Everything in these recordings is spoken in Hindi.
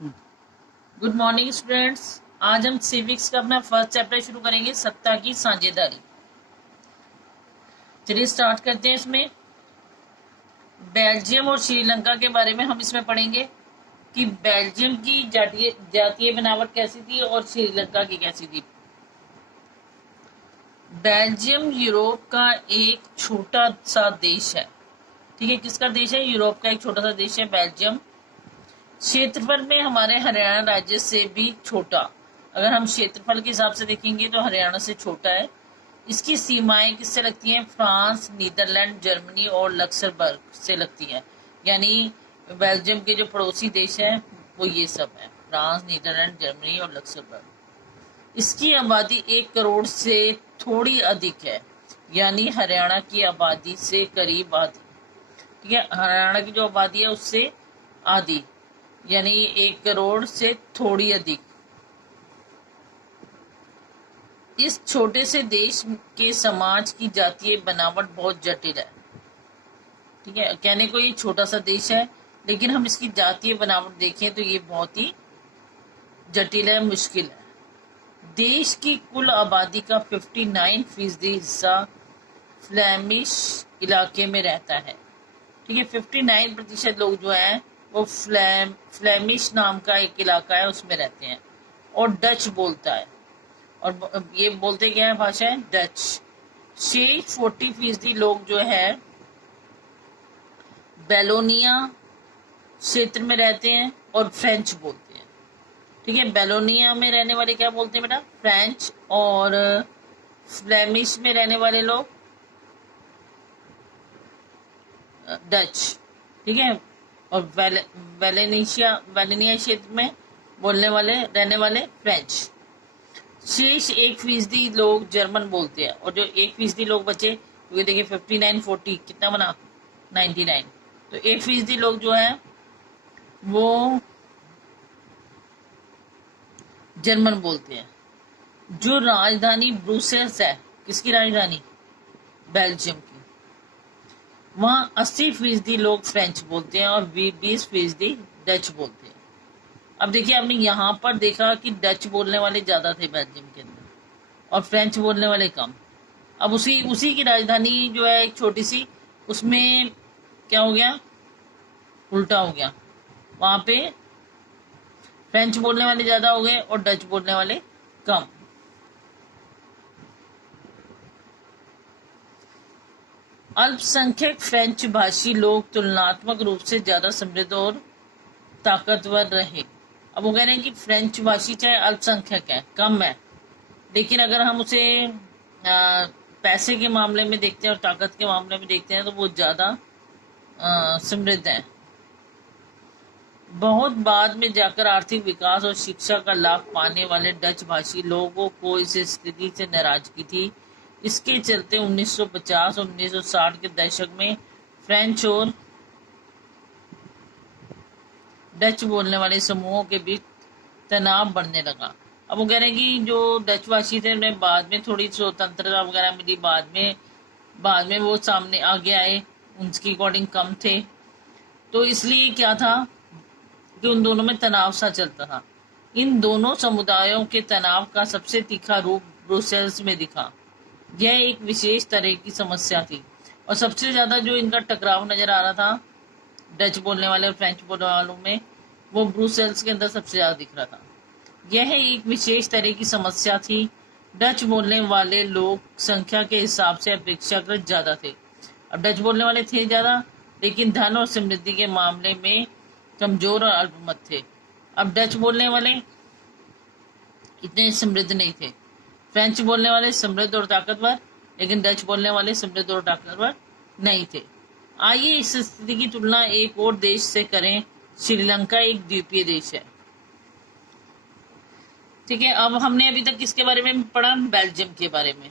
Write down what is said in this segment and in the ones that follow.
Good morning students. आज हम सिविक्स का अपना फर्स्ट चैप्टर शुरू करेंगे, सत्ता की साझेदारी। चलिए स्टार्ट करते हैं। इसमें बेल्जियम और श्रीलंका के बारे में हम इसमें पढ़ेंगे कि बेल्जियम की जातीय बनावट कैसी थी और श्रीलंका की कैसी थी। बेल्जियम यूरोप का एक छोटा सा देश है। ठीक है, किसका देश है? यूरोप का एक छोटा सा देश है बेल्जियम। क्षेत्रफल में हमारे हरियाणा राज्य से भी छोटा। अगर हम क्षेत्रफल के हिसाब से देखेंगे तो हरियाणा से छोटा है। इसकी सीमाएं किससे लगती हैं? फ्रांस, नीदरलैंड, जर्मनी और लक्समबर्ग से लगती हैं। यानी बेल्जियम के जो पड़ोसी देश हैं वो ये सब हैं, फ्रांस, नीदरलैंड, जर्मनी और लक्समबर्ग। इसकी आबादी 1 करोड़ से थोड़ी अधिक है, यानी हरियाणा की आबादी से करीब आधी। ठीक है, हरियाणा की जो आबादी है उससे आधी, यानी 1 करोड़ से थोड़ी अधिक। इस छोटे से देश के समाज की जातीय बनावट बहुत जटिल है। ठीक है, कहने को ये छोटा सा देश है, लेकिन हम इसकी जातीय बनावट देखें तो ये बहुत ही जटिल है, मुश्किल है। देश की कुल आबादी का 59% हिस्सा फ्लेमिश इलाके में रहता है। ठीक है, 59% लोग जो हैं वो फ्लेमिश नाम का एक इलाका है उसमें रहते हैं और डच बोलता है। और ये बोलते क्या है? भाषा है डच। शेष 40% लोग जो है बेलोनिया क्षेत्र में रहते हैं और फ्रेंच बोलते हैं। ठीक है, बेलोनिया में रहने वाले क्या बोलते हैं बेटा? फ्रेंच। और फ्लेमिश में रहने वाले लोग डच। ठीक है, और वेलेनिया क्षेत्र में रहने वाले फ्रेंच। शेष 1% लोग जर्मन बोलते हैं और जो 1% लोग बचे, क्योंकि देखिए 59-40 कितना बना? 99। तो 1% लोग जो है वो जर्मन बोलते हैं। जो राजधानी ब्रुसेल्स है, किसकी राजधानी? बेल्जियम की। वहाँ 80% लोग फ्रेंच बोलते हैं और 20% डच बोलते हैं। अब देखिए, आपने यहाँ पर देखा कि डच बोलने वाले ज्यादा थे बेल्जियम के अंदर और फ्रेंच बोलने वाले कम। अब उसी की राजधानी जो है एक छोटी सी, उसमें क्या हो गया? उल्टा हो गया। वहां पे फ्रेंच बोलने वाले ज्यादा हो गए और डच बोलने वाले कम। अल्पसंख्यक फ्रेंच भाषी लोग तुलनात्मक रूप से ज्यादा समृद्ध और ताकतवर रहे। अब वो कह रहे हैं कि फ्रेंच भाषी चाहे अल्पसंख्यक है, कम है, लेकिन अगर हम उसे पैसे के मामले में देखते हैं और ताकत के मामले में देखते हैं तो वो ज्यादा समृद्ध है। बहुत बाद में जाकर आर्थिक विकास और शिक्षा का लाभ पाने वाले डच भाषी लोगों को इस स्थिति से नाराजगी थी। इसके चलते 1950 और 1960 के दशक में फ्रेंच और डच बोलने वाले समूहों के बीच तनाव बढ़ने लगा। अब वो कह रहे हैं कि जो डच भाषी थे उन्हें बाद में थोड़ी स्वतंत्रता वगैरह मिली, बाद में वो सामने आगे आए, उनकी अकॉर्डिंग कम थे। तो इसलिए क्या था कि उन दोनों में तनाव सा चलता था। इन दोनों समुदायों के तनाव का सबसे तीखा रूप ब्रुसेल्स में दिखा। यह एक विशेष तरह की समस्या थी और सबसे ज्यादा जो इनका टकराव नजर आ रहा था डच बोलने वाले और फ्रेंच बोलने वालों में, वो ब्रुसेल्स के अंदर सबसे ज्यादा दिख रहा था। यह एक विशेष तरह की समस्या थी। डच बोलने वाले लोग संख्या के हिसाब से अपेक्षाकृत ज्यादा थे। अब डच बोलने वाले थे ज्यादा, लेकिन धन और समृद्धि के मामले में कमजोर और अल्पमत थे। अब डच बोलने वाले इतने समृद्ध नहीं थे। फ्रेंच बोलने वाले समृद्ध और ताकतवर, लेकिन डच बोलने वाले समृद्ध और ताकतवर नहीं थे। आइए इस स्थिति की तुलना एक और देश से करें। श्रीलंका एक द्वीपीय देश है। ठीक है, अब हमने अभी तक किसके बारे में पढ़ा? बेल्जियम के बारे में।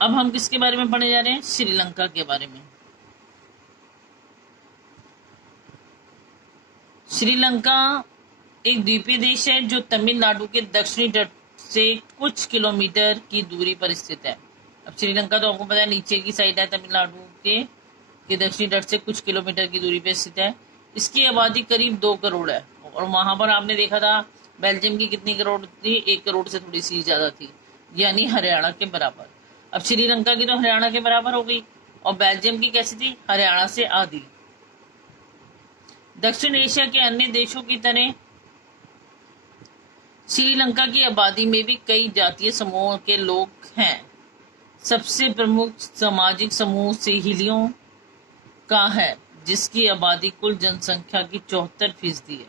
अब हम किसके बारे में पढ़ने जा रहे हैं? श्रीलंका के बारे में। श्रीलंका एक द्वीपीय देश है जो तमिलनाडु के दक्षिणी तट से कुछ किलोमीटर की दूरी पर स्थित है। अब श्रीलंका तो आपको पता है नीचे की साइड है, तमिलनाडु के दक्षिणी तट से कुछ किलोमीटर की दूरी पर स्थित है। इसकी आबादी करीब 2 करोड़ है और वहां पर आपने देखा था बेल्जियम की कितनी करोड़ थी, 1 करोड़ से थोड़ी सी ज्यादा थी, यानी हरियाणा के बराबर। अब श्रीलंका की तो हरियाणा के बराबर हो गई, और बेल्जियम की कैसी थी, हरियाणा से आधी। दक्षिण एशिया के अन्य देशों की तरह श्रीलंका की आबादी में भी कई जातीय समूहों के लोग हैं। सबसे प्रमुख सामाजिक समूह सिहिलियों का है, जिसकी आबादी कुल जनसंख्या की 74% है।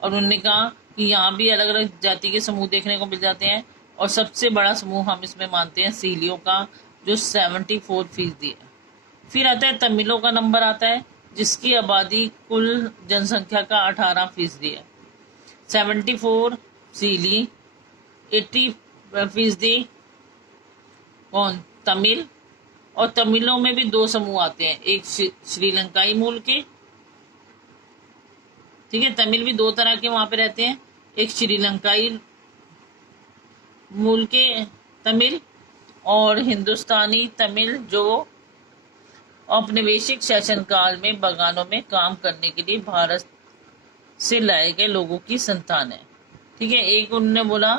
और उन्होंने कहा कि यहाँ भी अलग अलग जाति के समूह देखने को मिल जाते हैं, और सबसे बड़ा समूह हम इसमें मानते हैं सिहिलियों का, जो 74% है। फिर आता है तमिलों का नंबर आता है, जिसकी आबादी कुल जनसंख्या का 18% है। 74 सिहिली, 80% कौन, तमिल। और तमिलों में भी 2 समूह आते हैं, एक श्रीलंकाई मूल के, ठीक है, तमिल भी 2 तरह के वहां पे रहते हैं, एक श्रीलंकाई मूल के तमिल, और हिंदुस्तानी तमिल, जो औपनिवेशिक शासनकाल में बागानों में काम करने के लिए भारत से लाए गए लोगों की संतान है। ठीक है, एक उन्होंने बोला,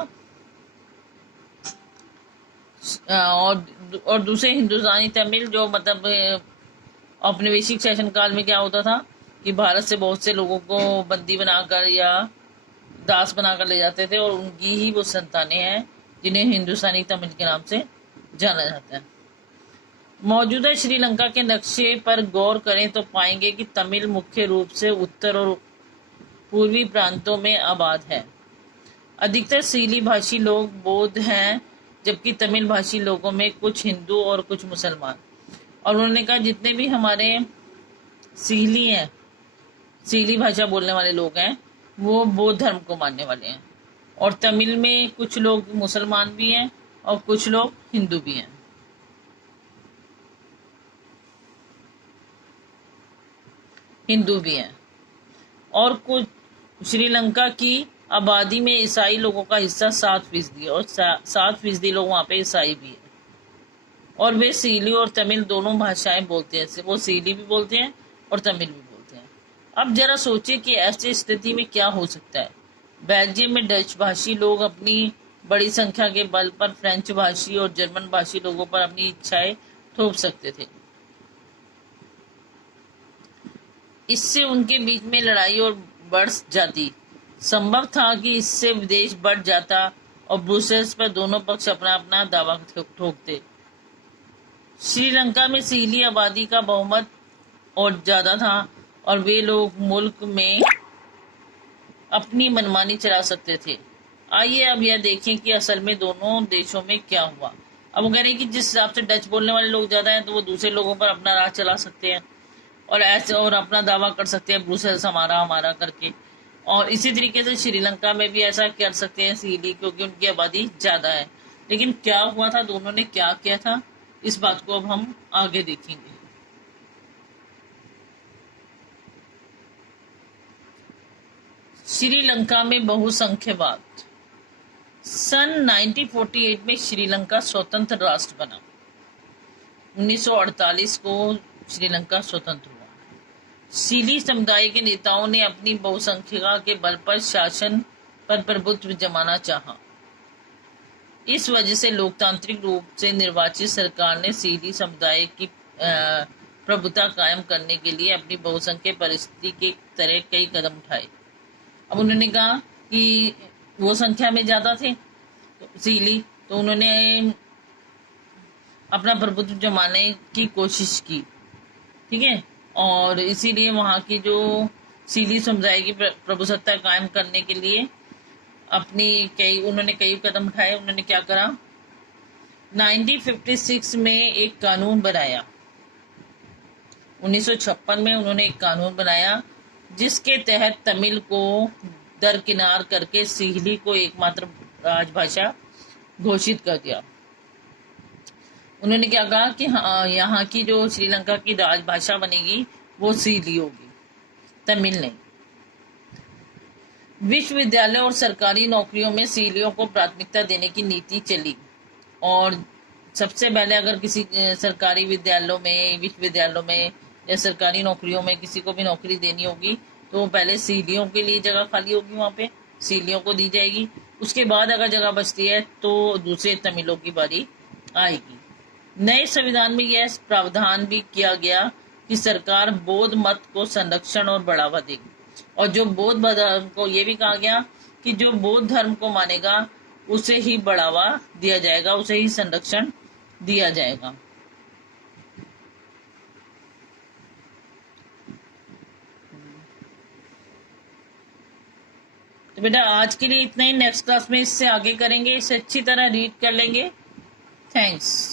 और दूसरे हिंदुस्तानी तमिल, जो मतलब औपनिवेशिक शासनकाल में क्या होता था कि भारत से बहुत से लोगों को बंदी बनाकर या दास बनाकर ले जाते थे, और उनकी ही वो संतानें हैं जिन्हें हिंदुस्तानी तमिल के नाम से जाना जाता है। मौजूदा श्रीलंका के नक्शे पर गौर करें तो पाएंगे कि तमिल मुख्य रूप से उत्तर और पूर्वी प्रांतों में आबाद है। अधिकतर सिहिली भाषी लोग बौद्ध हैं, जबकि तमिल भाषी लोगों में कुछ हिंदू और कुछ मुसलमान। और उन्होंने कहा जितने भी हमारे सिहिली हैं, सिहिली भाषा बोलने वाले लोग हैं, वो बौद्ध धर्म को मानने वाले हैं, और तमिल में कुछ लोग मुसलमान भी हैं और कुछ लोग हिंदू भी हैं। और कुछ श्रीलंका की आबादी में ईसाई लोगों का हिस्सा 7% है, और 7% लोग वहां पे ईसाई भी है, और वे सिहिली और तमिल दोनों भाषाएं बोलते हैं। वो सिहिली भी बोलते हैं और तमिल भी बोलते हैं। अब जरा सोचिए कि ऐसी स्थिति में क्या हो सकता है। बेल्जियम में डच भाषी लोग अपनी बड़ी संख्या के बल पर फ्रेंच भाषी और जर्मन भाषी लोगों पर अपनी इच्छाएं थोप सकते थे। इससे उनके बीच में लड़ाई और बढ़ जाती। संभव था कि इससे विदेश बढ़ जाता और ब्रुसेल्स पर दोनों पक्ष अपना अपना दावा ठोकते। श्रीलंका में सिहिली आबादी का बहुमत और ज्यादा था, और वे लोग मुल्क में अपनी मनमानी चला सकते थे। आइए अब यह देखें कि असल में दोनों देशों में क्या हुआ। अब वो कह रहे हैं कि जिस हिसाब से डच बोलने वाले लोग ज्यादा हैं, तो वो दूसरे लोगों पर अपना राज चला सकते हैं, और ऐसे और अपना दावा कर सकते हैं ब्रुसेल्स हमारा हमारा करके। और इसी तरीके से श्रीलंका में भी ऐसा कर सकते हैं सिहिली, क्योंकि उनकी आबादी ज्यादा है। लेकिन क्या हुआ था, दोनों ने क्या किया था, इस बात को अब हम आगे देखेंगे। श्रीलंका में बहुसंख्यवाद। सन 1948 में श्रीलंका स्वतंत्र राष्ट्र बना। 1948 को श्रीलंका स्वतंत्र हुआ। सिहिली समुदाय के नेताओं ने अपनी बहुसंख्यता के बल पर शासन पर प्रभुत्व जमाना चाहा। इस वजह से लोकतांत्रिक रूप से निर्वाचित सरकार ने सिहिली समुदाय की प्रभुता कायम करने के लिए अपनी बहुसंख्यक परिस्थिति के तरह कई कदम उठाए। अब उन्होंने कहा कि वो संख्या में ज्यादा थे सिहिली, तो उन्होंने अपना प्रभुत्व जमाने की कोशिश की। ठीक है, और इसीलिए वहां की जो सिहिली समुदाय की प्रभुसत्ता कायम करने के लिए उन्होंने कई कदम उठाए। उन्होंने क्या करा, 1956 में एक कानून बनाया। 1956 में उन्होंने एक कानून बनाया, जिसके तहत तमिल को दरकिनार करके सिहिली को एकमात्र राजभाषा घोषित कर दिया। उन्होंने क्या कहा कि यहाँ की जो श्रीलंका की राजभाषा बनेगी वो सिहिली होगी, तमिल नहीं। विश्वविद्यालय और सरकारी नौकरियों में सिहिलियों को प्राथमिकता देने की नीति चली, और सबसे पहले अगर किसी सरकारी विश्वविद्यालयों में या सरकारी नौकरियों में किसी को भी नौकरी देनी होगी, तो पहले सीढ़ियों के लिए जगह खाली होगी, वहां पे सीढ़ियों को दी जाएगी। उसके बाद अगर जगह बचती है तो दूसरे तमिलों की बारी आएगी। नए संविधान में यह प्रावधान भी किया गया कि सरकार बौद्ध मत को संरक्षण और बढ़ावा देगी। और जो बौद्ध धर्म को, ये भी कहा गया कि जो बौद्ध धर्म को मानेगा उसे ही बढ़ावा दिया जाएगा, उसे ही संरक्षण दिया जाएगा। तो बेटा आज के लिए इतना ही। नेक्स्ट क्लास में इससे आगे करेंगे, इसे अच्छी तरह रीड कर लेंगे। थैंक्स।